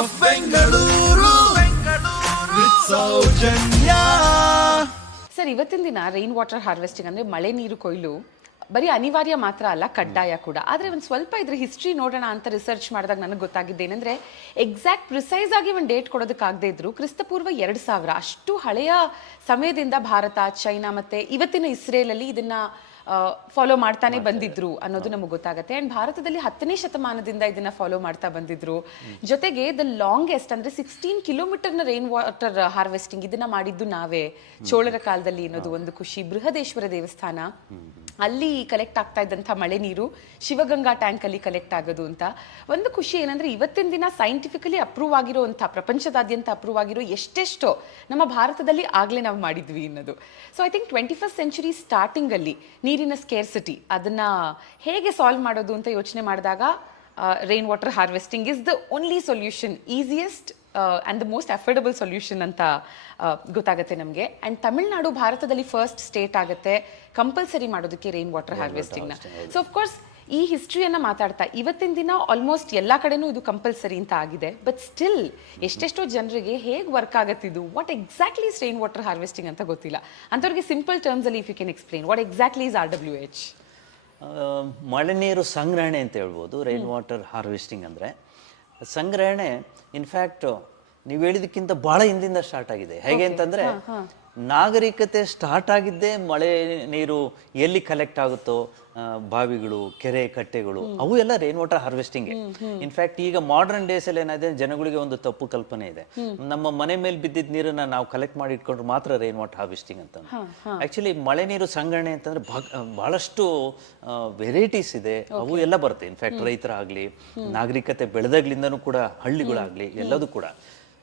of Bengaluru with Saujanya. Sir, ಇವತ್ತಿನ ದಿನ rain water harvesting ಅಂದರೆ ಮಳೆ ನೀರು ಕೊಯ್ಲು ಬರೀ ಅನಿವಾರ್ಯ ಮಾತ್ರ ಅಲ್ಲ, ಕಡ್ಡಾಯ ಕೂಡ. ಆದರೆ ಒಂದು ಸ್ವಲ್ಪ ಇದ್ರ ಹಿಸ್ಟ್ರಿ ನೋಡೋಣ ಅಂತ ರಿಸರ್ಚ್ ಮಾಡಿದಾಗ ನನಗೆ ಗೊತ್ತಾಗಿದ್ದೇನೆಂದರೆ, ಎಕ್ಸಾಕ್ಟ್ ಪ್ರಿಸೈಸ್ ಆಗಿ ಒಂದು ಡೇಟ್ ಕೊಡೋದಕ್ಕಾಗದೇ ಇದ್ರು ಕ್ರಿಸ್ತಪೂರ್ವ 2000 ಅಷ್ಟು ಹಳೆಯ ಸಮಯದಿಂದ ಭಾರತ, ಚೈನಾ ಮತ್ತು ಇವತ್ತಿನ ಇಸ್ರೇಲಲ್ಲಿ ಇದನ್ನ ಫಾಲೋ ಮಾಡ್ತಾನೆ ಬಂದಿದ್ರು ಅನ್ನೋದು ನಮಗೆ ಗೊತ್ತಾಗುತ್ತೆ. ಅಂಡ್ ಭಾರತದಲ್ಲಿ 10ನೇ ಶತಮಾನದಿಂದ ಇದನ್ನ ಫಾಲೋ ಮಾಡ್ತಾ ಬಂದಿದ್ರು. ಜೊತೆಗೆ ದ ಲಾಂಗೆಸ್ಟ್ ಅಂದ್ರೆ 16 ಕಿಲೋಮೀಟರ್ನ ರೈನ್ ವಾಟರ್ ಹಾರ್ವೆಸ್ಟಿಂಗ್ ಇದನ್ನ ಮಾಡಿದ್ದು ನಾವೇ ಚೋಳರ ಕಾಲದಲ್ಲಿ ಅನ್ನೋದು ಒಂದು ಖುಷಿ. ಬೃಹದೇಶ್ವರ ದೇವಸ್ಥಾನ ಅಲ್ಲಿ ಕಲೆಕ್ಟ್ ಆಗ್ತಾ ಇದ್ದಂಥ ಮಳೆ ನೀರು ಶಿವಗಂಗಾ ಟ್ಯಾಂಕ್ ಅಲ್ಲಿ ಕಲೆಕ್ಟ್ ಆಗೋದು ಅಂತ ಒಂದು ಖುಷಿ. ಏನಂದ್ರೆ ಇವತ್ತಿನ ದಿನ ಸೈಂಟಿಫಿಕಲಿ ಅಪ್ರೂವ್ ಆಗಿರುವಂಥ, ಪ್ರಪಂಚದಾದ್ಯಂತ ಅಪ್ರೂವ್ ಆಗಿರೋ ಎಷ್ಟೆಷ್ಟೋ ನಮ್ಮ ಭಾರತದಲ್ಲಿ ಆಗ್ಲೇ ನಾವು ಮಾಡಿದ್ವಿ ಅನ್ನೋದು. So I think 21st century starting ಅಲ್ಲಿ ನೀರಿನ ಸ್ಕೇರ್ಸಿಟಿ ಅದನ್ನ ಹೇಗೆ ಸಾಲ್ವ್ ಮಾಡೋದು ಅಂತ ಯೋಚನೆ ಮಾಡಿದಾಗ rain water harvesting is the only solution, easiest and the most affordable solution ಅಂತ ಗೊತ್ತಾಗುತ್ತೆ ನಮಗೆ. ಆ್ಯಂಡ್ ತಮಿಳ್ನಾಡು ಭಾರತದಲ್ಲಿ ಫಸ್ಟ್ ಸ್ಟೇಟ್ ಆಗುತ್ತೆ ಕಂಪಲ್ಸರಿ ಮಾಡೋದಕ್ಕೆ ರೈನ್ ವಾಟರ್ ಹಾರ್ವೆಸ್ಟಿಂಗ್ನ. ಸೊ ಅಫ್ಕೋರ್ಸ್ ಈ ಹಿಸ್ಟ್ರಿಯನ್ನ ಮಾತಾಡ್ತಾ ಇವತ್ತಿನ ದಿನ ಆಲ್ಮೋಸ್ಟ್ ಎಲ್ಲ ಕಡೆನೂ ಇದು ಕಂಪಲ್ಸರಿ ಅಂತ ಆಗಿದೆ. ಬಟ್ ಸ್ಟಿಲ್ ಎಷ್ಟೆಷ್ಟೋ ಜನರಿಗೆ ಹೇಗೆ ವರ್ಕ್ ಆಗತ್ತಿದು, what exactly is rain water harvesting ಅಂತ ಗೊತ್ತಿಲ್ಲ. ಅಂಥವ್ರಿಗೆ ಸಿಂಪಲ್ ಟರ್ಮ್ಸ್ ಅಲ್ಲಿ if you can explain what exactly is RWH. ಮಳೆ ನೀರು ಸಂಗ್ರಹಣೆ ಅಂತ ಹೇಳ್ಬೋದು. ರೈನ್ ವಾಟರ್ ಹಾರ್ವೆಸ್ಟಿಂಗ್ ಅಂದರೆ ಸಂಗ್ರಹಣೆ ಇನ್ಫ್ಯಾಕ್ಟ್ ನೀವು ಹೇಳಿದಕ್ಕಿಂತ ಬಹಳ ಹಿಂದಿಂದ ಸ್ಟಾರ್ಟ್ ಆಗಿದೆ. ಹೇಗೆ ಅಂತಂದ್ರೆ ನಾಗರಿಕತೆ ಸ್ಟಾರ್ಟ್ ಆಗಿದ್ದೇ ಮಳೆ ನೀರು ಎಲ್ಲಿ ಕಲೆಕ್ಟ್ ಆಗುತ್ತೋ, ಬಾವಿಗಳು, ಕೆರೆ, ಕಟ್ಟೆಗಳು, ಅವು ಎಲ್ಲ ರೈನ್ ವಾಟರ್ ಹಾರ್ವೆಸ್ಟಿಂಗ್. ಇನ್ಫ್ಯಾಕ್ಟ್ ಈಗ ಮಾಡರ್ನ್ ಡೇಸ್ ಅಲ್ಲಿ ಏನಾಗಿದೆ, ಜನಗಳಿಗೆ ಒಂದು ತಪ್ಪು ಕಲ್ಪನೆ ಇದೆ, ನಮ್ಮ ಮನೆ ಮೇಲೆ ಬಿದ್ದಿದ್ದ ನೀರನ್ನ ನಾವು ಕಲೆಕ್ಟ್ ಮಾಡಿ ಇಟ್ಕೊಂಡ್ರೆ ಮಾತ್ರ ರೈನ್ ವಾಟರ್ ಹಾರ್ವೆಸ್ಟಿಂಗ್ ಅಂತ. ಆಕ್ಚುಲಿ ಮಳೆ ನೀರು ಸಂಗ್ರಹಣೆ ಅಂತಂದ್ರೆ ಬಹಳಷ್ಟು ವೆರೈಟೀಸ್ ಇದೆ, ಅವು ಎಲ್ಲ ಬರುತ್ತೆ. ಇನ್ಫ್ಯಾಕ್ಟ್ ರೈತರಾಗ್ಲಿ, ನಾಗರಿಕತೆ ಬೆಳೆದಾಗ್ಲಿಂದನೂ ಕೂಡ ಹಳ್ಳಿಗಳಾಗ್ಲಿ ಎಲ್ಲದೂ ಕೂಡ.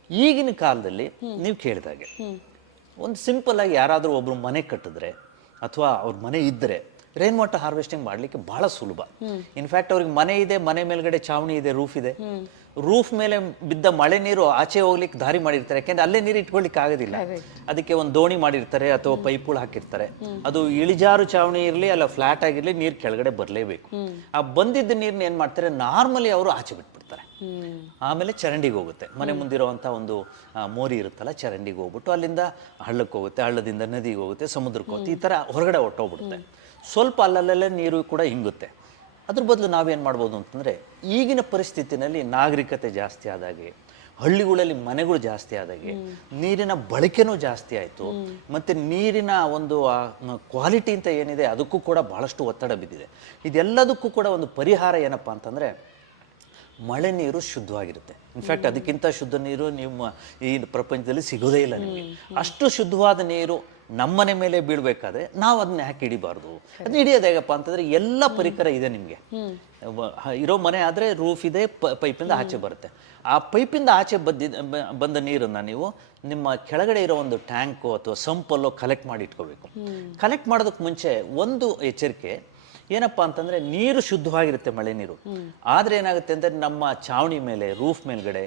ಈಗಿನ ಕಾಲದಲ್ಲಿ ನೀವು ಕೇಳಿದಾಗೆ ಒಂದು ಸಿಂಪಲ್ ಆಗಿ ಯಾರಾದರೂ ಒಬ್ರು ಮನೆ ಕಟ್ಟಿದ್ರೆ ಅಥವಾ ಅವ್ರ ಮನೆ ಇದ್ದರೆ ರೈನ್ ವಾಟರ್ ಹಾರ್ವೆಸ್ಟಿಂಗ್ ಮಾಡಲಿಕ್ಕೆ ಬಹಳ ಸುಲಭ. ಇನ್ಫ್ಯಾಕ್ಟ್ ಅವ್ರಿಗೆ ಮನೆ ಇದೆ, ಮನೆ ಮೇಲ್ಗಡೆ ಚಾವಣಿ ಇದೆ, ರೂಫ್ ಇದೆ, ರೂಫ್ ಮೇಲೆ ಬಿದ್ದ ಮಳೆ ನೀರು ಆಚೆ ಹೋಗ್ಲಿಕ್ಕೆ ದಾರಿ ಮಾಡಿರ್ತಾರೆ. ಯಾಕೆಂದ್ರೆ ಅಲ್ಲೇ ನೀರು ಇಟ್ಕೊಳ್ಲಿಕ್ಕೆ ಆಗೋದಿಲ್ಲ, ಅದಕ್ಕೆ ಒಂದು ದೋಣಿ ಮಾಡಿರ್ತಾರೆ ಅಥವಾ ಪೈಪ್ಗಳು ಹಾಕಿರ್ತಾರೆ. ಅದು ಇಳಿಜಾರು ಚಾವಣಿ ಇರಲಿ ಅಲ್ಲ ಫ್ಲಾಟ್ ಆಗಿರ್ಲಿ, ನೀರು ಕೆಳಗಡೆ ಬರಲೇಬೇಕು. ಆ ಬಂದಿದ್ದ ನೀರ್ನ ಏನ್ ಮಾಡ್ತಾರೆ, ನಾರ್ಮಲಿ ಅವರು ಆಚೆ ಬಿಟ್ಬಿಡ್ತಾರೆ. ಆಮೇಲೆ ಚರಂಡಿಗೆ ಹೋಗುತ್ತೆ, ಮನೆ ಮುಂದಿರುವಂತ ಒಂದು ಮೋರಿ ಇರುತ್ತಲ್ಲ, ಚರಂಡಿಗೆ ಹೋಗ್ಬಿಟ್ಟು ಅಲ್ಲಿಂದ ಹಳ್ಳಕ್ಕೆ ಹೋಗುತ್ತೆ, ಹಳ್ಳದಿಂದ ನದಿಗೆ ಹೋಗುತ್ತೆ, ಸಮುದ್ರಕ್ಕೆ ಹೋಗುತ್ತೆ, ಈ ತರ ಹೊರಗಡೆ ಹೊಟ್ಟೋಗ್ಬಿಡುತ್ತೆ. ಸ್ವಲ್ಪ ಅಲ್ಲಲ್ಲೇ ನೀರು ಕೂಡ ಹಿಂಗುತ್ತೆ. ಅದ್ರ ಬದಲು ನಾವೇನು ಮಾಡ್ಬೋದು ಅಂತಂದರೆ, ಈಗಿನ ಪರಿಸ್ಥಿತಿನಲ್ಲಿ ನಾಗರಿಕತೆ ಜಾಸ್ತಿ ಆದಾಗೆ, ಹಳ್ಳಿಗಳಲ್ಲಿ ಮನೆಗಳು ಜಾಸ್ತಿ ಆದಾಗೆ, ನೀರಿನ ಬಳಕೆನೂ ಜಾಸ್ತಿ ಆಯಿತು, ಮತ್ತು ನೀರಿನ ಒಂದು ಕ್ವಾಲಿಟಿ ಅಂತ ಏನಿದೆ ಅದಕ್ಕೂ ಕೂಡ ಭಾಳಷ್ಟು ಒತ್ತಡ ಬಿದ್ದಿದೆ. ಇದೆಲ್ಲದಕ್ಕೂ ಕೂಡ ಒಂದು ಪರಿಹಾರ ಏನಪ್ಪ ಅಂತಂದರೆ, ಮಳೆ ನೀರು ಶುದ್ಧವಾಗಿರುತ್ತೆ. ಇನ್ಫ್ಯಾಕ್ಟ್ ಅದಕ್ಕಿಂತ ಶುದ್ಧ ನೀರು ನಿಮ್ಮ ಈ ಪ್ರಪಂಚದಲ್ಲಿ ಸಿಗೋದೇ ಇಲ್ಲ ನಿಮಗೆ. ಅಷ್ಟು ಶುದ್ಧವಾದ ನೀರು ನಮ್ಮನೆ ಮೇಲೆ ಬೀಳ್ಬೇಕಾದ್ರೆ ನಾವು ಅದನ್ನ ಯಾಕೆ ಹಿಡಿಬಾರ್ದು? ಅದನ್ನ ಹಿಡಿಯೋದು ಹೇಗಪ್ಪ ಅಂತಂದ್ರೆ, ಎಲ್ಲ ಪರಿಕರ ಇದೆ ನಿಮಗೆ. ಇರೋ ಮನೆ ಆದ್ರೆ ರೂಫ್ ಇದೆ, ಪೈಪಿಂದ ಆಚೆ ಬರುತ್ತೆ. ಆ ಪೈಪಿಂದ ಆಚೆ ಬಂದ ನೀರನ್ನ ನೀವು ನಿಮ್ಮ ಕೆಳಗಡೆ ಇರೋ ಒಂದು ಟ್ಯಾಂಕೋ ಅಥವಾ ಸಂಪಲ್ಲೋ ಕಲೆಕ್ಟ್ ಮಾಡಿ ಇಟ್ಕೋಬೇಕು. ಕಲೆಕ್ಟ್ ಮಾಡೋದಕ್ಕೆ ಮುಂಚೆ ಒಂದು ಎಚ್ಚರಿಕೆ ಏನಪ್ಪಾ ಅಂತಂದ್ರೆ, ನೀರು ಶುದ್ಧವಾಗಿರುತ್ತೆ ಮಳೆ ನೀರು, ಆದ್ರೆ ಏನಾಗುತ್ತೆ ಅಂದ್ರೆ ನಮ್ಮ ಚಾವಣಿ ಮೇಲೆ, ರೂಫ್ ಮೇಲ್ಗಡೆ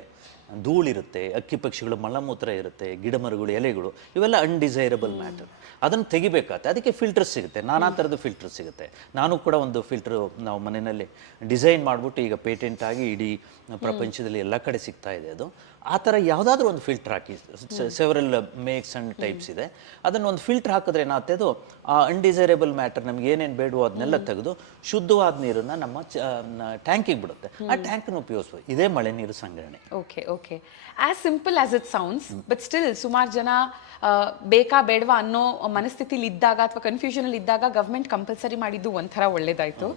ಧೂಳಿರುತ್ತೆ, ಅಕ್ಕಿ ಪಕ್ಷಿಗಳು ಮಲಮೂತ್ರ ಇರುತ್ತೆ, ಗಿಡ ಮರಗಳು, ಎಲೆಗಳು, ಇವೆಲ್ಲ ಅನ್ಡಿಸೈರಬಲ್ ಮ್ಯಾಟರ್. ಅದನ್ನು ತೆಗಿಬೇಕಾಗುತ್ತೆ. ಅದಕ್ಕೆ ಫಿಲ್ಟರ್ಸ್ ಸಿಗುತ್ತೆ, ನಾನಾ ಥರದ ಫಿಲ್ಟರ್ ಸಿಗುತ್ತೆ. ನಾನು ಕೂಡ ಒಂದು ಫಿಲ್ಟರ್ ನಾವು ಮನೆಯಲ್ಲಿ ಡಿಸೈನ್ ಮಾಡಿಬಿಟ್ಟು ಈಗ ಪೇಟೆಂಟ್ ಆಗಿ ಇಡೀ ಪ್ರಪಂಚದಲ್ಲಿ ಎಲ್ಲ ಕಡೆ ಸಿಗ್ತಾ ಇದೆ. ಅದು ಆ ಥರ ಯಾವುದಾದ್ರೂ ಒಂದು filter hockey, several makes and types ಇದೆ, ಅದನ್ನು ಒಂದು ಫಿಲ್ಟರ್ ಹಾಕಿದ್ರೆ ಏನಾಗುತ್ತೆ, ಅದು ಆ ಅನ್ಡಿಸೈರೇಬಲ್ ಮ್ಯಾಟರ್ ನಮ್ಗೆ ಏನೇನು ಬೇಡವೋ ಅದನ್ನೆಲ್ಲ ತೆಗೆದು ಶುದ್ಧವಾದ ನೀರನ್ನು ನಮ್ಮ ಟ್ಯಾಂಕಿಗೆ ಬಿಡುತ್ತೆ. ಆ ಟ್ಯಾಂಕನ್ನು ಉಪಯೋಗಿಸ್ಬೋದು. ಇದೇ ಮಳೆ ನೀರು ಸಂಗ್ರಹಣೆ. Okay okay, as simple as it sounds, but still ಸುಮಾರು ಜನ ಬೇಕಾ ಬೇಡವಾ ಅನ್ನೋ ಮನಸ್ಥಿತಿಲಿ ಇದ್ದಾಗ ಅಥವಾ ಕನ್ಫ್ಯೂಷನಲ್ಲಿ ಇದ್ದಾಗ ಗವರ್ಮೆಂಟ್ ಕಂಪಲ್ಸರಿ ಮಾಡಿದ್ದು ಒಂಥರ ಒಳ್ಳೇದಾಯಿತು,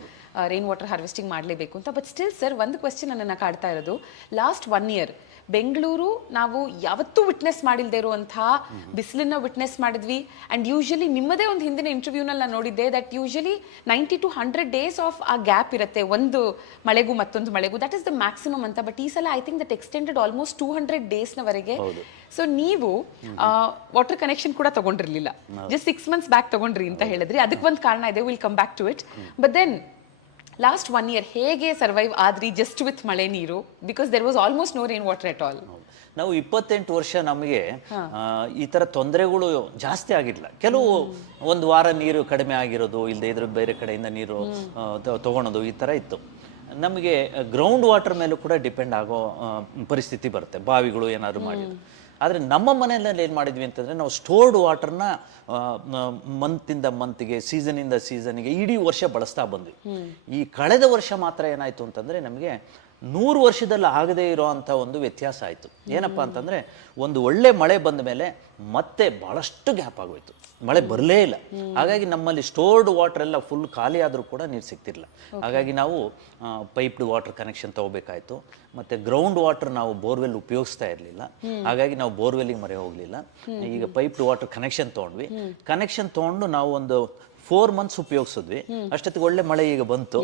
ರೈನ್ ವಾಟರ್ ಹಾರ್ವೆಸ್ಟಿಂಗ್ ಮಾಡಲೇಬೇಕು ಅಂತ. ಬಟ್ ಸ್ಟಿಲ್ ಸರ್, ಒಂದು ಕ್ವೆಶ್ಚನ್ ನನ್ನನ್ನು ಕಾಡ್ತಾ ಇರೋದು, ಲಾಸ್ಟ್ 1 year ಬೆಂಗಳೂರು ನಾವು ಯಾವತ್ತೂ ವಿಟ್ನೆಸ್ ಮಾಡಿಲ್ಲದೆ ಇರುವಂತಹ ಬಿಸಿಲನ್ನ ವಿಟ್ನೆಸ್ ಮಾಡಿದ್ವಿ. ಅಂಡ್ ಯೂಶಲಿ ನಿಮ್ಮದೇ ಒಂದು ಹಿಂದಿನ ಇಂಟರ್ವ್ಯೂನಲ್ಲಿ ನಾನು ನೋಡಿದ್ದೆ that usually 90 to 100 days of ಆ ಗ್ಯಾಪ್ ಇರುತ್ತೆ ಒಂದು ಮಳೆಗೂ ಮತ್ತೊಂದು ಮಳೆಗೂ, ದಟ್ ಇಸ್ ದ ಮ್ಯಾಕ್ಸಿಮಮ್ ಅಂತ. ಬಟ್ ಈ ಸಲ I think that extended almost 200 days so ನೀವು ವಾಟರ್ ಕನೆಕ್ಷನ್ ಕೂಡ ತಗೊಂಡಿರ್ಲಿಲ್ಲ, ಜಸ್ಟ್ 6 months ಬ್ಯಾಕ್ ತಗೊಂಡ್ರಿ ಅಂತ ಹೇಳಿದ್ರಿ. ಅದಕ್ಕೆ ಒಂದು ಕಾರಣ ಇದೆ, will come back to it. But then last 1 year ಹೇಗೆ ಸರ್ವೈವ್ ಆದ್ರಿ ಜಸ್ಟ್ ವಿತ್ ಮಳೆ ನೀರು? Because there was almost no rain water at all. ನಾವು 28 ವರ್ಷ ನಮಗೆ ಈ ತರ ತೊಂದರೆಗಳು ಜಾಸ್ತಿ ಆಗಿಲ್ಲ. ಕೆಲವು ಒಂದು ವಾರ ನೀರು ಕಡಿಮೆ ಆಗಿರೋದು, ಇಲ್ಲದೆ ಇದ್ರೆ ಬೇರೆ ಕಡೆಯಿಂದ ನೀರು ತಗೊಳೋದು, ಈ ತರ ಇತ್ತು. ನಮಗೆ ಗ್ರೌಂಡ್ ವಾಟರ್ ಮೇಲೂ ಕೂಡ ಡಿಪೆಂಡ್ ಆಗೋ ಪರಿಸ್ಥಿತಿ ಬರುತ್ತೆ, ಬಾವಿಗಳು ಏನಾದ್ರು ಮಾಡಿದ್ರು. ಆದರೆ ನಮ್ಮ ಮನೆಯಲ್ಲಿ ಏನು ಮಾಡಿದ್ವಿ ಅಂತಂದರೆ, ನಾವು ಸ್ಟೋರ್ಡ್ ವಾಟರ್ನ ಮಂತಿಂದ ಮಂತಿಗೆ, ಸೀಸನಿಂದ ಸೀಸನ್ಗೆ ಇಡೀ ವರ್ಷ ಬಳಸ್ತಾ ಬಂದ್ವಿ. ಈ ಕಳೆದ ವರ್ಷ ಮಾತ್ರ ಏನಾಯಿತು ಅಂತಂದರೆ, ನಮಗೆ 100 ವರ್ಷದಲ್ಲಿ ಆಗದೇ ಇರೋ ಅಂಥ ಒಂದು ವ್ಯತ್ಯಾಸ ಆಯಿತು. ಏನಪ್ಪ ಅಂತಂದರೆ, ಒಂದು ಒಳ್ಳೆ ಮಳೆ ಬಂದ ಮೇಲೆ ಮತ್ತೆ ಭಾಳಷ್ಟು ಗ್ಯಾಪ್ ಆಗೋಯ್ತು, ಮಳೆ ಬರಲೇ ಇಲ್ಲ. ಹಾಗಾಗಿ ನಮ್ಮಲ್ಲಿ ಸ್ಟೋರ್ಡ್ ವಾಟರ್ ಎಲ್ಲ ಫುಲ್ ಖಾಲಿ ಆದರೂ ಕೂಡ ನೀರು ಸಿಗ್ತಿರಲಿಲ್ಲ. ಹಾಗಾಗಿ ನಾವು ಪೈಪ್ಡ್ ವಾಟರ್ ಕನೆಕ್ಷನ್ ತೊಗೋಬೇಕಾಯ್ತು. ಮತ್ತು ಗ್ರೌಂಡ್ ವಾಟರ್ ನಾವು ಬೋರ್ವೆಲ್ ಉಪಯೋಗಿಸ್ತಾ ಇರಲಿಲ್ಲ, ಹಾಗಾಗಿ ನಾವು ಬೋರ್ವೆಲ್ಲಿಗೆ ಮೊರೆ ಹೋಗಲಿಲ್ಲ. ಈಗ ಪೈಪ್ಡ್ ವಾಟರ್ ಕನೆಕ್ಷನ್ ತೊಗೊಂಡ್ವಿ. ಕನೆಕ್ಷನ್ ತೊಗೊಂಡು ನಾವು ಒಂದು 4 months ಉಪಯೋಗಿಸಿದ್ವಿ. ಅಷ್ಟೊತ್ತಿಗೆ ಒಳ್ಳೆ ಮಳೆ ಈಗ ಬಂತು.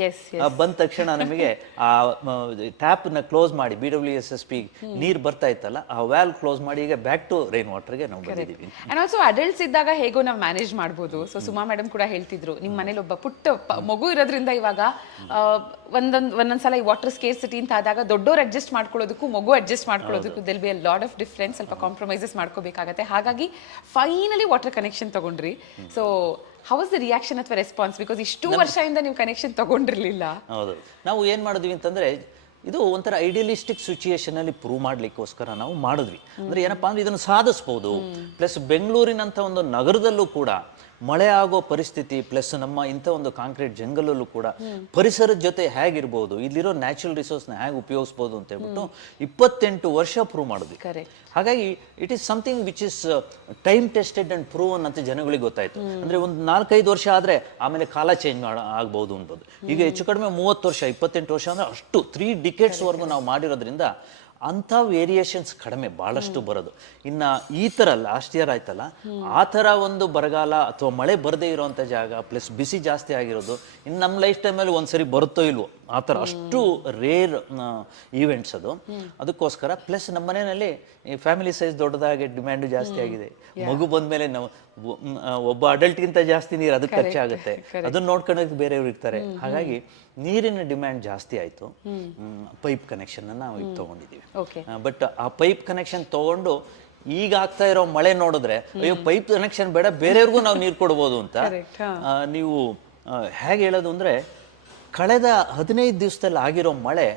ಬಂದ ತಕ್ಷಣ ನಮಗೆ ಆ ಟ್ಯಾಪ್ನ ಕ್ಲೋಸ್ ಮಾಡಿ, BWSSP ನೀರು ಬರ್ತಾ ಇತ್ತಲ್ಲ, ಆ ವ್ಯಾಲ್ ಕ್ಲೋಸ್ ಮಾಡಿ ಈಗ ಬ್ಯಾಕ್ ಟು ರೈನ್ ವಾಟರ್ಗೆ ನಾವು ಬಂದಿದ್ದೀವಿ. ಅಂಡ್ ಆಲ್ಸೋ ಅಡಲ್ಟ್ಸ್ ಇದ್ದಾಗ ಹೇಗೋ ನಾವು ಮ್ಯಾನೇಜ್ ಮಾಡ್ಬೋದು. ಸೊ ಸುಮಾ ಮೇಡಮ್ ಕೂಡ ಹೇಳ್ತಿದ್ರು, ನಿಮ್ಮ ಮನೇಲಿ ಒಬ್ಬ ಪುಟ್ಟ ಮಗು ಇರೋದ್ರಿಂದ ಇವಾಗ ಒಂದೊಂದ್ಸಲ ಈ ವಾಟರ್ ಸ್ಕೇರ್ಸಿಟಿ ಅಂತ ಆದಾಗ ದೊಡ್ಡೋರು ಅಡ್ಜಸ್ಟ್ ಮಾಡ್ಕೊಳ್ಳೋದಕ್ಕೂ ಮಗು ಅಡ್ಜಸ್ಟ್ ಮಾಡ್ಕೊಳ್ಳೋದಕ್ಕೂ there'll be a lot of difference. ಸ್ವಲ್ಪ ಕಾಂಪ್ರಮೈಸಸ್ ಮಾಡ್ಕೋಬೇಕಾಗತ್ತೆ. ಹಾಗಾಗಿ ಫೈನಲಿ ವಾಟರ್ ಕನೆಕ್ಷನ್ ತಗೊಂಡ್ರಿ. So how was the reaction ಅಥವಾ ರೆಸ್ಪಾನ್ಸ್? ಬಿಕಾಸ್ ಇಷ್ಟು ವರ್ಷದಿಂದ ನೀವು ಕನೆಕ್ಷನ್ ತಗೊಂಡಿರ್ಲಿಲ್ಲ. ಹೌದು, ನಾವು ಏನು ಮಾಡಿದ್ವಿ ಅಂತಂದರೆ, ಇದು ಒಂಥರ ಐಡಿಯಲಿಸ್ಟಿಕ್ ಸಿಚುಯೇಷನ್ ಅಲ್ಲಿ ಪ್ರೂವ್ ಮಾಡ್ಲಿಕ್ಕೋಸ್ಕರ ನಾವು ಮಾಡಿದ್ವಿ. ಅಂದ್ರೆ ಏನಪ್ಪಾ ಅಂದ್ರೆ, ಇದನ್ನು ಸಾಧಿಸ್ಬೋದು. ಪ್ಲಸ್ ಬೆಂಗಳೂರಿನಂಥ ಒಂದು ನಗರದಲ್ಲೂ ಕೂಡ ಮಳೆ ಆಗೋ ಪರಿಸ್ಥಿತಿ, ಪ್ಲಸ್ ನಮ್ಮ ಇಂಥ ಒಂದು ಕಾಂಕ್ರೀಟ್ ಜಂಗಲಲ್ಲೂ ಕೂಡ ಪರಿಸರದ ಜೊತೆ ಹೇಗಿರ್ಬೋದು, ಇಲ್ಲಿರೋ ನ್ಯಾಚುರಲ್ ರಿಸೋರ್ಸ್ನ ಹೇಗೆ ಉಪಯೋಗಿಸ್ಬೋದು ಅಂತ ಹೇಳ್ಬಿಟ್ಟು 28 ವರ್ಷ ಪ್ರೂವ್ ಮಾಡಿದ್ವಿ. ಹಾಗಾಗಿ it is something which is time tested and proven ಅಂತ ಜನಗಳಿಗೆ ಗೊತ್ತಾಯ್ತು. ಅಂದ್ರೆ ಒಂದು 4-5 ವರ್ಷ ಆದ್ರೆ ಆಮೇಲೆ ಕಾಲ ಚೇಂಜ್ ಆಗ್ಬೋದು ಅನ್ಬೋದು. ಈಗ ಹೆಚ್ಚು ಕಡಿಮೆ 30 ವರ್ಷ 28 ವರ್ಷ ಅಂದ್ರೆ ಅಷ್ಟು 3 decades ವರೆಗೂ ನಾವು ಮಾಡಿರೋದ್ರಿಂದ ಅಂಥ ವೇರಿಯೇಷನ್ಸ್ ಕಡಿಮೆ, ಭಾಳಷ್ಟು ಬರೋದು. ಇನ್ನು ಈ ಥರ ಲಾಸ್ಟ್ ಇಯರ್ ಆಯ್ತಲ್ಲ, ಆ ಥರ ಒಂದು ಬರಗಾಲ ಅಥವಾ ಮಳೆ ಬರದೇ ಇರೋವಂಥ ಜಾಗ, ಪ್ಲಸ್ ಬಿಸಿ ಜಾಸ್ತಿ ಆಗಿರೋದು ಇನ್ನು ನಮ್ಮ ಲೈಫ್ ಟೈಮಲ್ಲಿ ಒಂದ್ಸರಿ ಬರುತ್ತೋ ಇಲ್ವೋ ಆ ಥರ ಅಷ್ಟು ರೇರ್ ಈವೆಂಟ್ಸ್ ಅದು. ಅದಕ್ಕೋಸ್ಕರ ಪ್ಲಸ್ ನಮ್ಮ ಮನೆಯಲ್ಲಿ ಈ ಫ್ಯಾಮಿಲಿ ಸೈಜ್ ದೊಡ್ಡದಾಗಿ ಡಿಮ್ಯಾಂಡು ಜಾಸ್ತಿ ಆಗಿದೆ. ಮಗು ಬಂದಮೇಲೆ ನಾವು ಒಬ್ಬ ಅಡಲ್ಟ್ಗಿಂತ ಜಾಸ್ತಿ ನೀರು ಅದಕ್ಕೆ ಖರ್ಚಾಗುತ್ತೆ, ಅದನ್ನ ನೋಡ್ಕೊಳ್ಳೋಕೆ ಬೇರೆಯವ್ರು ಇರ್ತಾರೆ. ಹಾಗಾಗಿ ನೀರಿನ ಡಿಮ್ಯಾಂಡ್ ಜಾಸ್ತಿ ಆಯಿತು. ಪೈಪ್ ಕನೆಕ್ಷನ್ ನಾವು ಈಗ ತೊಗೊಂಡಿದ್ದೀವಿ. ಬಟ್ ಆ ಪೈಪ್ ಕನೆಕ್ಷನ್ ತೊಗೊಂಡು ಈಗ ಆಗ್ತಾ ಇರೋ ಮಳೆ ನೋಡಿದ್ರೆ, ಅಯ್ಯೋ ಪೈಪ್ ಕನೆಕ್ಷನ್ ಬೇಡ, ಬೇರೆಯವ್ರಿಗೂ ನಾವು ನೀರು ಕೊಡ್ಬೋದು ಅಂತ. ನೀವು ಹೇಗೆ ಹೇಳೋದು ಅಂದರೆ, ಕಳೆದ 15 ದಿವಸದಲ್ಲಿ ಆಗಿರೋ ಮಳೆ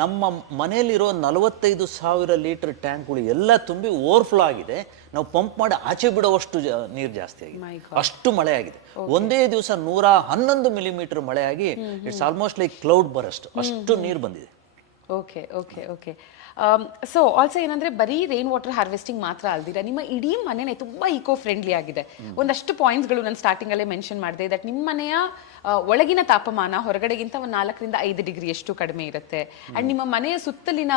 ನಮ್ಮ ಮನೆಯಲ್ಲಿರೋ 45,000 ಲೀಟರ್ ಟ್ಯಾಂಕ್ಗಳು ಎಲ್ಲ ತುಂಬಿ ಓವರ್ಫ್ಲೋ ಆಗಿದೆ. ನಾವು ಪಂಪ್ ಮಾಡಿ ಆಚೆ ಬಿಡುವಷ್ಟು ನೀರು ಜಾಸ್ತಿ ಆಗಿದೆ, ಅಷ್ಟು ಮಳೆ ಆಗಿದೆ. ಒಂದೇ ದಿವಸ 111 ಮಿಲಿಮೀಟರ್ ಮಳೆ ಆಗಿ ಇಟ್ಸ್ ಆಲ್ಮೋಸ್ಟ್ ಲೈಕ್ ಕ್ಲೌಡ್ ಬರಸ್ಟ್, ಅಷ್ಟು ನೀರು ಬಂದಿದೆ. Okay okay okay. So also ಏನಂದ್ರೆ, ಬರೀ ರೈನ್ ವಾಟರ್ ಹಾರ್ವೆಸ್ಟಿಂಗ್ ಮಾತ್ರ ಅಲ್ದಿರ ನಿಮ್ಮ ಇಡೀ ಮನೆನೇ ತುಂಬಾ ಈಕೋ ಫ್ರೆಂಡ್ಲಿ ಆಗಿದೆ. ಒಂದಷ್ಟು ಪಾಯಿಂಟ್ಸ್ಗಳು ನಾನು ಸ್ಟಾರ್ಟಿಂಗ್ ಅಲ್ಲೇ ಮೆನ್ಷನ್ ಮಾಡಿದೆ. ದಟ್ ನಿಮ್ಮ ಮನೆಯ ಒಳಗಿನ ತಾಪಮಾನ ಹೊರಗಡೆಗಿಂತ ಒಂದು 4ರಿಂದ 5 ಡಿಗ್ರಿ ಎಷ್ಟು ಕಡಿಮೆ ಇರುತ್ತೆ. ಅಂಡ್ ನಿಮ್ಮ ಮನೆಯ ಸುತ್ತಲಿನ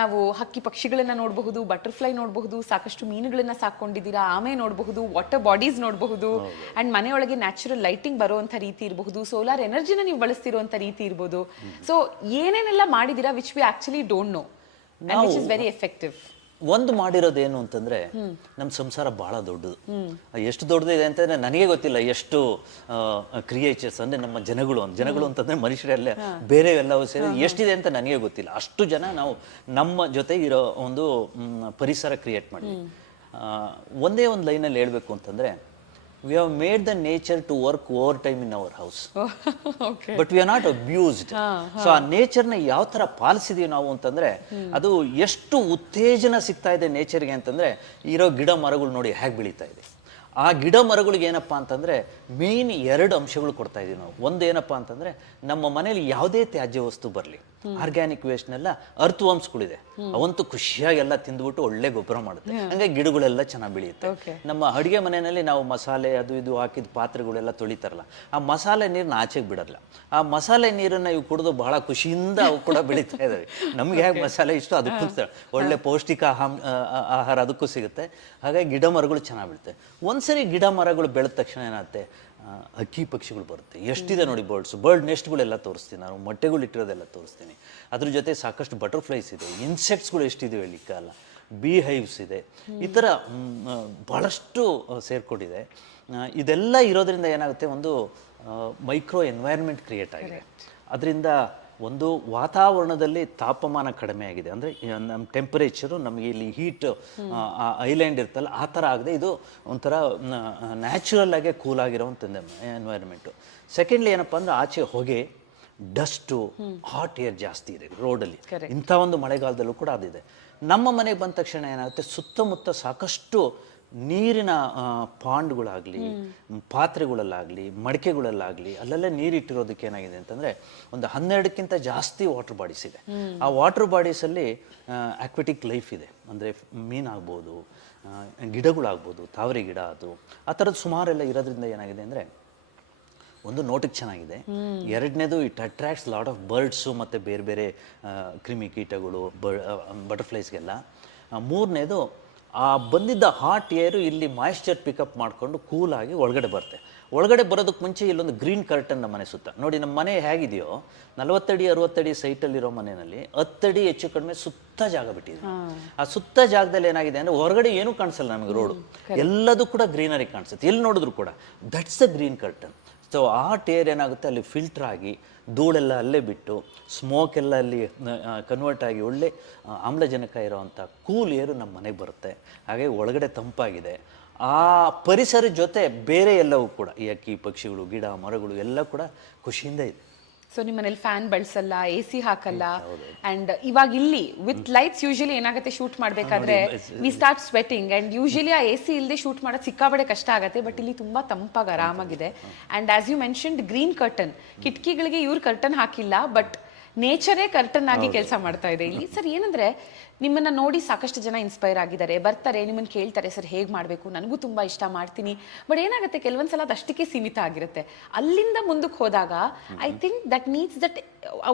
ನಾವು ಹಕ್ಕಿ ಪಕ್ಷಿಗಳನ್ನ ನೋಡಬಹುದು, ಬಟರ್ಫ್ಲೈ ನೋಡಬಹುದು, ಸಾಕಷ್ಟು ಮೀನುಗಳನ್ನ ಸಾಕೊಂಡಿದ್ದೀರಾ, ಆಮೆ ನೋಡಬಹುದು, ವಾಟರ್ ಬಾಡೀಸ್ ನೋಡಬಹುದು. ಅಂಡ್ ಮನೆಯೊಳಗೆ ನ್ಯಾಚುರಲ್ ಲೈಟಿಂಗ್ ಬರುವಂತ ರೀತಿ ಇರಬಹುದು, ಸೋಲಾರ್ ಎನರ್ಜಿನ ನೀವು ಬಳಸ್ತಿರುವಂತ ರೀತಿ ಇರ್ಬೋದು. ಸೊ ಏನೇನೆಲ್ಲ ಮಾಡಿದೀರಾ which we actually don't know and which is very effective. ಒಂದು ಮಾಡಿರೋದೇನು ಅಂತಂದ್ರೆ, ನಮ್ಮ ಸಂಸಾರ ಬಹಳ ದೊಡ್ಡದು. ಎಷ್ಟು ದೊಡ್ಡದಿದೆ ಅಂತಂದ್ರೆ ನನಗೆ ಗೊತ್ತಿಲ್ಲ. ಎಷ್ಟು ಕ್ರಿಯೇಚರ್ಸ್ ಅಂದ್ರೆ ನಮ್ಮ ಜನಗಳು ಅಂತಂದ್ರೆ ಮನುಷ್ಯರೆಲ್ಲ ಬೇರೆ ಎಲ್ಲವೂ ಸೇರಿ ಎಷ್ಟಿದೆ ಅಂತ ನನಗೆ ಗೊತ್ತಿಲ್ಲ. ಅಷ್ಟು ಜನ ನಾವು ನಮ್ಮ ಜೊತೆ ಇರೋ ಒಂದು ಪರಿಸರ ಕ್ರಿಯೇಟ್ ಮಾಡಿದ್ವಿ. ಒಂದೇ ಒಂದು ಲೈನಲ್ಲಿ ಹೇಳ್ಬೇಕು ಅಂತಂದ್ರೆ, we have made the nature to work overtime in our house. But we are not abused. So ಆ ನೇಚರ್ನ ಯಾವ ತರ ಪಾಲಿಸಿದೀವಿ ನಾವು ಅಂತಂದ್ರೆ, ಅದು ಎಷ್ಟು ಉತ್ತೇಜನ ಸಿಗ್ತಾ ಇದೆ ನೇಚರ್ಗೆ ಅಂತಂದ್ರೆ, ಇರೋ ಗಿಡ ಮರಗಳು ನೋಡಿ ಹೇಗೆ ಬೆಳೀತಾ ಇದೆ. ಆ ಗಿಡ ಮರಗಳಿಗೆ ಏನಪ್ಪ ಅಂತಂದ್ರೆ ಮೇನ್ 2 ಅಂಶಗಳು ಕೊಡ್ತಾ ಇದೀವಿ ನಾವು. ಒಂದು ಏನಪ್ಪ ಅಂತಂದ್ರೆ, ನಮ್ಮ ಮನೇಲಿ ಯಾವುದೇ ತ್ಯಾಜ್ಯ ವಸ್ತು ಬರಲಿ, ಆರ್ಗ್ಯಾನಿಕ್ ವೇಸ್ಟ್ನೆಲ್ಲ ಅರ್ಥವಂಶಗಳಿದೆ, ಅವಂತೂ ಖುಷಿಯಾಗಿ ಎಲ್ಲ ತಿಂದ್ಬಿಟ್ಟು ಒಳ್ಳೆ ಗೊಬ್ಬರ ಮಾಡುತ್ತೆ. ಹಂಗಾಗಿ ಗಿಡಗಳೆಲ್ಲ ಚೆನ್ನಾಗಿ ಬೆಳೆಯುತ್ತೆ. ನಮ್ಮ ಅಡುಗೆ ಮನೆಯಲ್ಲಿ ನಾವು ಮಸಾಲೆ ಅದು ಇದು ಹಾಕಿದ ಪಾತ್ರೆಗಳೆಲ್ಲ ತೊಳಿತಾರಲ್ಲ, ಆ ಮಸಾಲೆ ನೀರನ್ನ ಆಚೆಗೆ ಬಿಡಲ್ಲ. ಆ ಮಸಾಲೆ ನೀರನ್ನ ಇವು ಕುಡಿದು ಬಹಳ ಖುಷಿಯಿಂದ ಅವು ಕೂಡ ಬೆಳೀತಾ ಇದಾವೆ. ನಮ್ಗೆ ಹೇಗೆ ಮಸಾಲೆ ಇಷ್ಟು ಅದಕ್ಕೂ ಒಳ್ಳೆ ಪೌಷ್ಟಿಕ ಆಹಾರ ಅದಕ್ಕೂ ಸಿಗುತ್ತೆ. ಹಾಗಾಗಿ ಗಿಡ ಮರಗಳು ಚೆನ್ನಾಗಿ ಬೀಳುತ್ತೆ. ಒಂದ್ಸರಿ ಗಿಡ ಮರಗಳು ಬೆಳೆದ ತಕ್ಷಣ ಏನಾಗುತ್ತೆ, ಹಕ್ಕಿ ಪಕ್ಷಿಗಳು ಬರುತ್ತೆ. ಎಷ್ಟಿದೆ ನೋಡಿ ಬರ್ಡ್ ನೆಸ್ಟ್ಗಳೆಲ್ಲ ತೋರಿಸ್ತೀನಿ ನಾನು, ಮೊಟ್ಟೆಗಳು ಇಟ್ಟಿರೋದೆಲ್ಲ ತೋರಿಸ್ತೀನಿ. ಅದ್ರ ಜೊತೆ ಸಾಕಷ್ಟು ಬಟರ್ಫ್ಲೈಸ್ ಇದೆ, ಇನ್ಸೆಕ್ಟ್ಸ್ಗಳು ಎಷ್ಟಿದೆ ಹೇಳಲಿಕ್ಕಲ್ಲ, ಬೀ ಹೈವ್ಸ್ ಇದೆ, ಈ ಥರ ಭಾಳಷ್ಟು ಸೇರ್ಕೊಂಡಿದೆ. ಇದೆಲ್ಲ ಇರೋದ್ರಿಂದ ಏನಾಗುತ್ತೆ, ಒಂದು ಮೈಕ್ರೋ ಎನ್ವೈರ್ಮೆಂಟ್ ಕ್ರಿಯೇಟ್ ಆಗಿದೆ. ಅದರಿಂದ ಒಂದು ವಾತಾವರಣದಲ್ಲಿ ತಾಪಮಾನ ಕಡಿಮೆ ಆಗಿದೆ. ಅಂದರೆ ನಮ್ಮ ಟೆಂಪರೇಚರು ನಮಗೆ ಇಲ್ಲಿ ಹೀಟ್ ಐಲ್ಯಾಂಡ್ ಇರ್ತಲ್ಲ ಆ ಥರ ಆಗದೆ ಇದು ಒಂಥರ ನ್ಯಾಚುರಲ್ ಆಗೇ ಕೂಲ್ ಆಗಿರೋವಂಥದ್ದು ಎನ್ವೈರ್ಮೆಂಟು. ಸೆಕೆಂಡ್ಲಿ ಏನಪ್ಪ ಅಂದರೆ, ಆಚೆ ಹೊಗೆ ಡಸ್ಟು, ಹಾಟ್ ಏರ್ ಜಾಸ್ತಿ ಇದೆ ರೋಡಲ್ಲಿ. Correct. ಇಂಥ ಒಂದು ಮಳೆಗಾಲದಲ್ಲೂ ಕೂಡ ಅದಿದೆ. ನಮ್ಮ ಮನೆಗೆ ಬಂದ ತಕ್ಷಣ ಏನಾಗುತ್ತೆ, ಸುತ್ತಮುತ್ತ ಸಾಕಷ್ಟು ನೀರಿನ ಪಾಂಡ್ಗಳಾಗಲಿ, ಪಾತ್ರೆಗಳಲ್ಲಾಗಲಿ, ಮಡಿಕೆಗಳಲ್ಲಾಗಲಿ ಅಲ್ಲೆಲ್ಲ ನೀರಿಟ್ಟಿರೋದಕ್ಕೆ ಏನಾಗಿದೆ ಅಂತಂದರೆ ಒಂದು 12ಕ್ಕಿಂತ ಜಾಸ್ತಿ ವಾಟರ್ ಬಾಡೀಸ್ ಇದೆ. ಆ ವಾಟರ್ ಬಾಡೀಸಲ್ಲಿ ಆಕ್ವೆಟಿಕ್ ಲೈಫ್ ಇದೆ. ಅಂದರೆ ಮೀನಾಗ್ಬೋದು, ಗಿಡಗಳಾಗ್ಬೋದು, ತಾವರೆ ಗಿಡ, ಅದು ಆ ಥರದ್ದು ಸುಮಾರೆಲ್ಲ ಇರೋದ್ರಿಂದ ಏನಾಗಿದೆ ಅಂದರೆ ಒಂದು ನೋಟಕ್ಕೆ ಚೆನ್ನಾಗಿದೆ, ಎರಡನೇದು it attracts lot of birds ಮತ್ತು ಬೇರೆ ಬೇರೆ ಕ್ರಿಮಿಕೀಟಗಳು, ಬಟರ್ಫ್ಲೈಸ್ಗೆಲ್ಲ. ಮೂರನೇದು ಆ ಬಂದಿದ್ದ ಹಾಟ್ ಏರು ಇಲ್ಲಿ ಮಾಯಿಶ್ಚರ್ ಪಿಕಪ್ ಮಾಡಿಕೊಂಡು ಕೂಲಾಗಿ ಒಳಗಡೆ ಬರುತ್ತೆ. ಒಳಗಡೆ ಬರೋದಕ್ಕೆ ಮುಂಚೆ ಇಲ್ಲೊಂದು ಗ್ರೀನ್ ಕರ್ಟನ್ ನಮ್ಮ ಮನೆ ಸುತ್ತ ನೋಡಿ. ನಮ್ಮ ಮನೆ ಹೇಗಿದೆಯೋ 40 ಅಡಿ 60 ಅಡಿ ಸೈಟಲ್ಲಿರೋ ಮನೆಯಲ್ಲಿ 10 ಅಡಿ ಹೆಚ್ಚು ಕಡಿಮೆ ಸುತ್ತ ಜಾಗ ಬಿಟ್ಟಿದೆ. ಆ ಸುತ್ತ ಜಾಗದಲ್ಲಿ ಏನಾಗಿದೆ ಅಂದರೆ ಹೊರಗಡೆ ಏನೂ ಕಾಣಿಸಲ್ಲ ನಮಗೆ, ರೋಡು ಎಲ್ಲದೂ ಕೂಡ ಗ್ರೀನರಿ ಕಾಣಿಸುತ್ತೆ, ಎಲ್ಲಿ ನೋಡಿದ್ರು ಕೂಡ. That's the green curtain. So ಆ ಏರ್ ಏನಾಗುತ್ತೆ ಅಲ್ಲಿ ಫಿಲ್ಟರ್ ಆಗಿ ಧೂಳೆಲ್ಲ ಅಲ್ಲೇ ಬಿಟ್ಟು ಸ್ಮೋಕ್ ಎಲ್ಲ ಅಲ್ಲಿ ಕನ್ವರ್ಟ್ ಆಗಿ ಒಳ್ಳೆ ಆಮ್ಲಜನಕ ಇರೋವಂಥ ಕೂಲ್ ಏರು ನಮ್ಮ ಮನೆಗೆ ಬರುತ್ತೆ. ಹಾಗೆ ಒಳಗಡೆ ತಂಪಾಗಿದೆ. ಆ ಪರಿಸರ ಜೊತೆ ಬೇರೆ ಎಲ್ಲವೂ ಕೂಡ ಈ ಅಕ್ಕಿ ಪಕ್ಷಿಗಳು, ಗಿಡ ಮರಗಳು ಎಲ್ಲ ಕೂಡ ಖುಷಿಯಿಂದ ಇದೆ. ಸೊ ನಿಮ್ಮ ಮನೇಲಿ ಫ್ಯಾನ್ ಬಳಸಲ್ಲ, AC ಹಾಕಲ್ಲ. ಅಂಡ್ ಇವಾಗ ಇಲ್ಲಿ ವಿತ್ ಲೈಟ್ಸ್ ಯೂಶಲಿ ಏನಾಗುತ್ತೆ, ಶೂಟ್ ಮಾಡ್ಬೇಕಾದ್ರೆ we start sweating and usually ಆ AC ಇಲ್ಲದೆ ಶೂಟ್ ಮಾಡೋದು ಸಿಕ್ಕಾಬಡೆ ಕಷ್ಟ ಆಗುತ್ತೆ. ಬಟ್ ಇಲ್ಲಿ ತುಂಬಾ ತಂಪಾಗಿ ಆರಾಮಾಗಿದೆ. And as you mentioned green curtain, ಕಿಟಕಿಗಳಿಗೆ ಇವ್ರು ಕರ್ಟನ್ ಹಾಕಿಲ್ಲ, ಬಟ್ ನೇಚರೇ ಕರ್ಟನ್ ಆಗಿ ಕೆಲಸ ಮಾಡ್ತಾ ಇದೆ ಇಲ್ಲಿ. ಸರ್ ಏನಂದ್ರೆ ನಿಮ್ಮನ್ನ ನೋಡಿ ಸಾಕಷ್ಟು ಜನ ಇನ್ಸ್ಪೈರ್ ಆಗಿದ್ದಾರೆ, ಬರ್ತಾರೆ, ನಿಮ್ಮನ್ನ ಕೇಳ್ತಾರೆ ಸರ್ ಹೇಗೆ ಮಾಡಬೇಕು, ನನಗೂ ತುಂಬಾ ಇಷ್ಟ, ಮಾಡ್ತೀನಿ. ಬಟ್ ಏನಾಗುತ್ತೆ ಕೆಲವೊಂದ್ಸಲ ಅದು ಅಷ್ಟಕ್ಕೆ ಸೀಮಿತ ಆಗಿರುತ್ತೆ. ಅಲ್ಲಿಂದ ಮುಂದಕ್ಕೆ ಹೋದಾಗ I think that needs that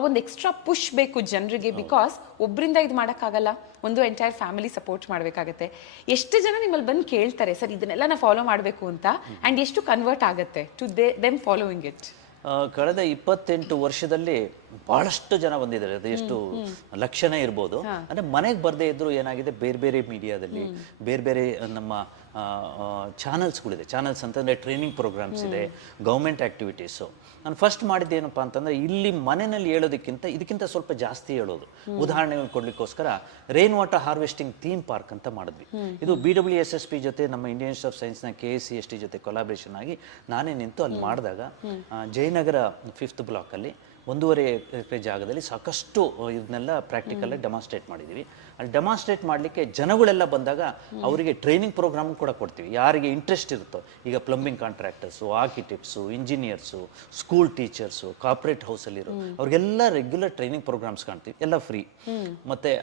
ಒಂದು ಎಕ್ಸ್ಟ್ರಾ ಪುಷ್ ಬೇಕು ಜನರಿಗೆ. ಬಿಕಾಸ್ ಒಬ್ಬರಿಂದ ಇದು ಮಾಡೋಕ್ಕಾಗಲ್ಲ, ಒಂದು ಎಂಟೈರ್ ಫ್ಯಾಮಿಲಿ ಸಪೋರ್ಟ್ ಮಾಡಬೇಕಾಗತ್ತೆ. ಎಷ್ಟು ಜನ ನಿಮ್ಮಲ್ಲಿ ಬಂದು ಕೇಳ್ತಾರೆ ಸರ್ ಇದನ್ನೆಲ್ಲ ನಾ ಫಾಲೋ ಮಾಡಬೇಕು ಅಂತ, ಆ್ಯಂಡ್ ಎಷ್ಟು ಕನ್ವರ್ಟ್ ಆಗುತ್ತೆ ಟು ದೆಮ್ ಫಾಲೋವಿಂಗ್ ಇಟ್? ಕಳೆದ 28 ವರ್ಷದಲ್ಲಿ ಬಹಳಷ್ಟು ಜನ ಬಂದಿದ್ದಾರೆ. ಅದು ಎಷ್ಟು ಲಕ್ಷನೇ ಇರ್ಬೋದು. ಅಂದರೆ ಮನೆಗೆ ಬರದೇ ಇದ್ರು ಏನಾಗಿದೆ, ಬೇರೆ ಬೇರೆ ಮೀಡಿಯಾದಲ್ಲಿ ಬೇರೆ ಬೇರೆ ನಮ್ಮ ಚಾನಲ್ಸ್ಗಳಿದೆ. ಚಾನಲ್ಸ್ ಅಂತಂದರೆ ಟ್ರೈನಿಂಗ್ ಪ್ರೋಗ್ರಾಮ್ಸ್ ಇದೆ, ಗೌರ್ಮೆಂಟ್ ಆ್ಯಕ್ಟಿವಿಟೀಸು. ನಾನು ಫಸ್ಟ್ ಮಾಡಿದ್ದೇನಪ್ಪ ಅಂತಂದರೆ ಇಲ್ಲಿ ಮನೆಯಲ್ಲಿ ಹೇಳೋದಕ್ಕಿಂತ ಇದಕ್ಕಿಂತ ಸ್ವಲ್ಪ ಜಾಸ್ತಿ ಹೇಳೋದು. ಉದಾಹರಣೆಗಳು ಕೊಡ್ಲಿಕ್ಕೋಸ್ಕರ rain water harvesting theme park ಅಂತ ಮಾಡಿದ್ವಿ. ಇದು BWSSP ಜೊತೆ ನಮ್ಮ ಇಂಡಿಯನ್ ಇನ್ಸ್ಟಿಟ್ಯೂಟ್ ಆಫ್ ಸೈನ್ಸ್ನ KSCST ಜೊತೆ ಕೊಲಾಬ್ರೇಷನ್ ಆಗಿ ನಾನೇ ನಿಂತು ಅಲ್ಲಿ ಮಾಡಿದಾಗ ಜಯನಗರ 5th ಬ್ಲಾಕಲ್ಲಿ 1.5 ಎಕರೆ ಜಾಗದಲ್ಲಿ ಸಾಕಷ್ಟು ಇದನ್ನೆಲ್ಲ ಪ್ರಾಕ್ಟಿಕಲ್ ಡೆಮಾನ್ಸ್ಟ್ರೇಟ್ ಮಾಡಿದ್ದೀವಿ. ಅಲ್ಲಿ ಡೆಮಾನ್ಸ್ಟ್ರೇಟ್ ಮಾಡಲಿಕ್ಕೆ ಜನಗಳೆಲ್ಲ ಬಂದಾಗ ಅವರಿಗೆ ಟ್ರೈನಿಂಗ್ ಪ್ರೋಗ್ರಾಮ್ ಕೂಡ ಕೊಡ್ತೀವಿ. ಯಾರಿಗೆ ಇಂಟ್ರೆಸ್ಟ್ ಇರುತ್ತೋ, ಈಗ plumbing contractors, architects, engineers, school teachers, corporate ಹೌಸಲ್ಲಿರೋ ಅವ್ರಿಗೆಲ್ಲ ರೆಗ್ಯುಲರ್ ಟ್ರೈನಿಂಗ್ ಪ್ರೋಗ್ರಾಮ್ಸ್ ಕಾಣ್ತೀವಿ, ಎಲ್ಲ ಫ್ರೀ. ಮತ್ತು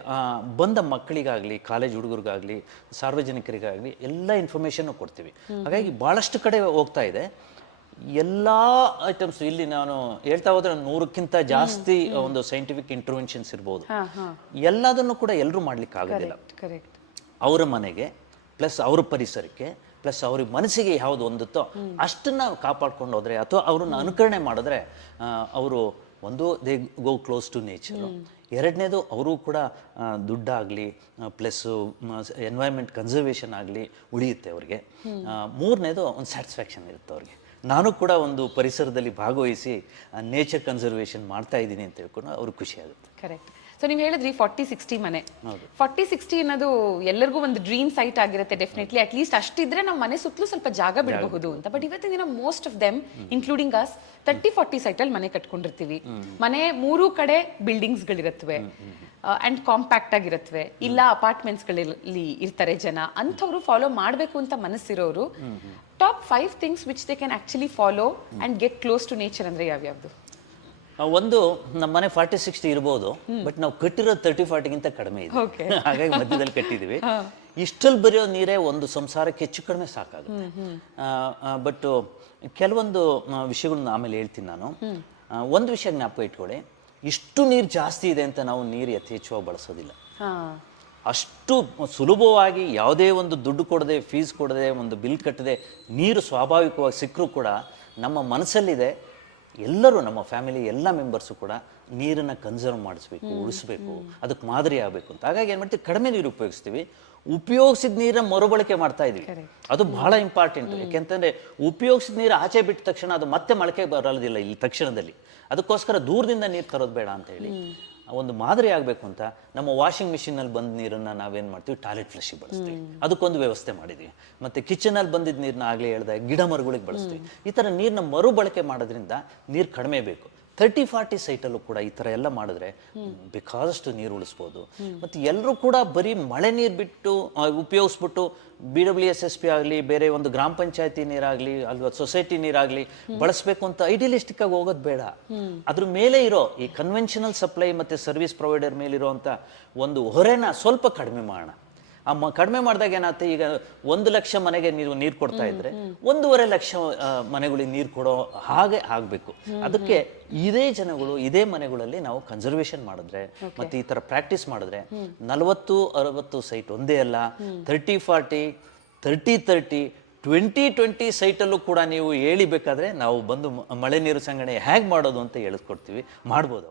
ಬಂದ ಮಕ್ಕಳಿಗಾಗಲಿ, ಕಾಲೇಜ್ ಹುಡುಗರಿಗಾಗಲಿ, ಸಾರ್ವಜನಿಕರಿಗಾಗಲಿ ಎಲ್ಲ ಇನ್ಫಾರ್ಮೇಷನ್ನು ಕೊಡ್ತೀವಿ. ಹಾಗಾಗಿ ಭಾಳಷ್ಟು ಕಡೆ ಹೋಗ್ತಾ ಇದೆ. ಎಲ್ಲ ಐಟಮ್ಸ್ ಇಲ್ಲಿ ನಾನು ಹೇಳ್ತಾ ಹೋದ್ರೆ 100ಕ್ಕಿಂತ ಜಾಸ್ತಿ ಒಂದು ಸೈಂಟಿಫಿಕ್ ಇಂಟರ್ವೆನ್ಷನ್ಸ್ ಇರ್ಬೋದು. ಎಲ್ಲದನ್ನು ಕೂಡ ಎಲ್ಲರೂ ಮಾಡ್ಲಿಕ್ಕೆ ಆಗೋದಿಲ್ಲ. ಅವರ ಮನೆಗೆ ಪ್ಲಸ್ ಅವ್ರ ಪರಿಸರಕ್ಕೆ ಪ್ಲಸ್ ಅವ್ರ ಮನಸ್ಸಿಗೆ ಯಾವುದು ಹೊಂದುತ್ತೋ ಅಷ್ಟನ್ನ ಕಾಪಾಡ್ಕೊಂಡು ಹೋದ್ರೆ, ಅಥವಾ ಅವ್ರನ್ನ ಅನುಕರಣೆ ಮಾಡಿದ್ರೆ ಅವರು ಒಂದು they go close to nature. ಎರಡನೇದು ಅವರು ಕೂಡ ದುಡ್ಡಾಗಲಿ ಪ್ಲಸ್ಸು ಎನ್ವೈರ್ಮೆಂಟ್ ಕನ್ಸರ್ವೇಷನ್ ಆಗಲಿ ಉಳಿಯುತ್ತೆ ಅವ್ರಿಗೆ. ಮೂರನೇದು ಒಂದು ಸ್ಯಾಟಿಸ್ಫ್ಯಾಕ್ಷನ್ ಇರುತ್ತೆ ಅವ್ರಿಗೆ. ನಾನು ಕೂಡ ಒಂದು ಪರಿಸರದಲ್ಲಿ ಭಾಗವಹಿಸಿ ನೇಚರ್ ಕನ್ಸರ್ವೇಷನ್ ಮಾಡ್ತಾ ಇದ್ದೀನಿ ಅಂತ ಹೇಳ್ಕೊಂಡು ಅವ್ರಿಗೆ ಖುಷಿ ಆಗುತ್ತೆ. ಕರೆಕ್ಟ್. ಸೊ ನೀವು ಹೇಳಿದ್ರಿ 40-60 ಮನೆ. 40-60 ಅನ್ನೋದು ಎಲ್ಲರಿಗೂ ಒಂದು ಡ್ರೀಮ್ ಸೈಟ್ ಆಗಿರುತ್ತೆ ಡೆಫಿನೆಟ್ಲಿ. ಅಟ್ಲೀಸ್ಟ್ ಅಷ್ಟಿದ್ರೆ ನಾವು ಮನೆ ಸುತ್ತಲೂ ಸ್ವಲ್ಪ ಜಾಗ ಬಿಡಬಹುದು ಅಂತ. ಬಟ್ ಇವತ್ತಿನ ದಿನ most of them including us 30-40 ಸೈಟಲ್ಲಿ ಮನೆ ಕಟ್ಕೊಂಡಿರ್ತೀವಿ. ಮನೆ 3 ಕಡೆ ಬಿಲ್ಡಿಂಗ್ಸ್ಗಳಿರುತ್ತವೆ ಅಂಡ್ ಕಾಂಪ್ಯಾಕ್ಟ್ ಆಗಿರುತ್ತವೆ, ಇಲ್ಲ ಅಪಾರ್ಟ್ಮೆಂಟ್ಸ್ಗಳಲ್ಲಿ ಇರ್ತಾರೆ ಜನ. ಅಂಥವ್ರು ಫಾಲೋ ಮಾಡಬೇಕು ಅಂತ ಮನಸ್ಸಿರೋರು top 5 things which they can actually follow and get close to nature ಅಂದ್ರೆ ಯಾವ್ಯಾವ್ದು? ಒಂದು, ನಮ್ಮ ಮನೆ 40-60 ಇರ್ಬೋದು, ಬಟ್ ನಾವು ಕಟ್ಟಿರೋ 30-40ಗಿಂತ ಕಡಿಮೆ ಇದೆ. ಹಾಗಾಗಿ ಮಧ್ಯದಲ್ಲಿ ಕಟ್ಟಿದೀವಿ. ಇಷ್ಟಲ್ಲಿ ಬರೆಯೋ ನೀರೇ ಒಂದು ಸಂಸಾರಕ್ಕೆ ಹೆಚ್ಚು ಕಡಿಮೆ ಸಾಕಾಗುತ್ತೆ. ಬಟ್ ಕೆಲವೊಂದು ವಿಷಯಗಳನ್ನ ಆಮೇಲೆ ಹೇಳ್ತೀನಿ ನಾನು. ಒಂದು ವಿಷಯ ಜ್ಞಾಪಕ ಇಟ್ಕೊಳ್ಳಿ, ಇಷ್ಟು ನೀರು ಜಾಸ್ತಿ ಇದೆ ಅಂತ ನಾವು ನೀರು ಯಥೇಚ್ಛವಾಗಿ ಬಳಸೋದಿಲ್ಲ. ಅಷ್ಟು ಸುಲಭವಾಗಿ ಯಾವುದೇ ಒಂದು ದುಡ್ಡು ಕೊಡದೆ, ಫೀಸ್ ಕೊಡದೆ, ಒಂದು ಬಿಲ್ ಕಟ್ಟದೆ ನೀರು ಸ್ವಾಭಾವಿಕವಾಗಿ ಸಿಕ್ಕರೂ ಕೂಡ ನಮ್ಮ ಮನಸ್ಸಲ್ಲಿದೆ. ಎಲ್ಲರೂ ನಮ್ಮ ಫ್ಯಾಮಿಲಿ ಎಲ್ಲ ಮೆಂಬರ್ಸು ಕೂಡ ನೀರನ್ನು ಕನ್ಸರ್ವ್ ಮಾಡಿಸ್ಬೇಕು, ಉಳಿಸ್ಬೇಕು, ಅದಕ್ಕೆ ಮಾದರಿ ಆಗಬೇಕು ಅಂತ. ಹಾಗಾಗಿ ಏನು ಮಾಡ್ತೀವಿ, ಕಡಿಮೆ ನೀರು ಉಪಯೋಗಿಸ್ತೀವಿ. ಉಪಯೋಗಿಸಿದ ನೀರನ್ನ ಮರುಬಳಕೆ ಮಾಡ್ತಾ ಇದೀವಿ. ಅದು ಬಹಳ ಇಂಪಾರ್ಟೆಂಟ್. ಯಾಕೆಂತಂದ್ರೆ ಉಪಯೋಗಿಸಿದ ನೀರು ಆಚೆ ಬಿಟ್ಟ ತಕ್ಷಣ ಅದು ಮತ್ತೆ ಮೊಳಕೆ ಬರೋದಿಲ್ಲ ಇಲ್ಲಿ ತಕ್ಷಣದಲ್ಲಿ. ಅದಕ್ಕೋಸ್ಕರ ದೂರದಿಂದ ನೀರು ತರೋದು ಬೇಡ ಅಂತ ಹೇಳಿ ಒಂದು ಮಾದರಿ ಆಗಬೇಕು ಅಂತ ನಮ್ಮ ವಾಷಿಂಗ್ ಮಿಷಿನಲ್ಲಿ ಬಂದ ನೀರನ್ನು ನಾವೇನು ಮಾಡ್ತೀವಿ, ಟಾಯ್ಲೆಟ್ ಫ್ಲಶ್ಗೆ ಬಳಸ್ತೀವಿ. ಅದಕ್ಕೊಂದು ವ್ಯವಸ್ಥೆ ಮಾಡಿದ್ವಿ. ಮತ್ತು ಕಿಚನಲ್ಲಿ ಬಂದಿದ್ದ ನೀರನ್ನ ಆಗಲೇ ಹೇಳ್ದಾಗ ಗಿಡ ಮರಗಳಿಗೆ ಬಳಸ್ತೀವಿ. ಈ ಥರ ನೀರನ್ನ ಮರುಬಳಕೆ ಮಾಡೋದ್ರಿಂದ ನೀರು ಕಡಿಮೆ ಬೇಕು. 30-40 ಸೈಟಲ್ಲೂ ಕೂಡ ಈ ಥರ ಎಲ್ಲ ಮಾಡಿದ್ರೆ ಬೇಕಾದಷ್ಟು ನೀರು ಉಳಿಸ್ಬೋದು. ಮತ್ತು ಎಲ್ಲರೂ ಕೂಡ ಬರೀ ಮಳೆ ನೀರು ಬಿಟ್ಟು ಉಪಯೋಗಿಸ್ಬಿಟ್ಟು BWSSP ಆಗಲಿ, ಬೇರೆ ಒಂದು ಗ್ರಾಮ ಪಂಚಾಯತಿ ನೀರಾಗಲಿ ಅಥವಾ ಸೊಸೈಟಿ ನೀರಾಗಲಿ ಬಳಸಬೇಕು ಅಂತ ಐಡಿಯಲಿಸ್ಟಿಕ್ ಆಗಿ ಹೋಗೋದು ಬೇಡ. ಅದ್ರ ಮೇಲೆ ಇರೋ ಈ ಕನ್ವೆನ್ಷನಲ್ ಸಪ್ಲೈ ಮತ್ತು ಸರ್ವಿಸ್ ಪ್ರೊವೈಡರ್ ಮೇಲಿರುವಂಥ ಒಂದು ಹೊರೆನ ಸ್ವಲ್ಪ ಕಡಿಮೆ ಮಾಡೋಣ. ಕಡಿಮೆ ಮಾಡಿದಾಗ ಏನಾಗುತ್ತೆ, ಈಗ 1 ಲಕ್ಷ ಮನೆಗೆ ನೀವು ನೀರು ಕೊಡ್ತಾ ಇದ್ರೆ 1.5 ಲಕ್ಷ ಮನೆಗಳಿಗೆ ನೀರು ಕೊಡೋ ಹಾಗೆ ಆಗಬೇಕು. ಅದಕ್ಕೆ ಇದೇ ಜನಗಳು ಇದೇ ಮನೆಗಳಲ್ಲಿ ನಾವು ಕನ್ಸರ್ವೇಷನ್ ಮಾಡಿದ್ರೆ ಮತ್ತೆ ಈ ತರ ಪ್ರಾಕ್ಟೀಸ್ ಮಾಡಿದ್ರೆ 40-60 ಸೈಟ್ ಒಂದೇ ಅಲ್ಲ, 30-40, 30-30, 20-20 ಸೈಟಲ್ಲೂ ಕೂಡ ನೀವು ಹೇಳಿಬೇಕಾದ್ರೆ ನಾವು ಬಂದು ಮಳೆ ನೀರು ಸಂಗ್ರಹಣೆ ಹೇಗೆ ಮಾಡೋದು ಅಂತ ಹೇಳಿಸ್ಕೊಡ್ತೀವಿ, ಮಾಡ್ಬೋದು.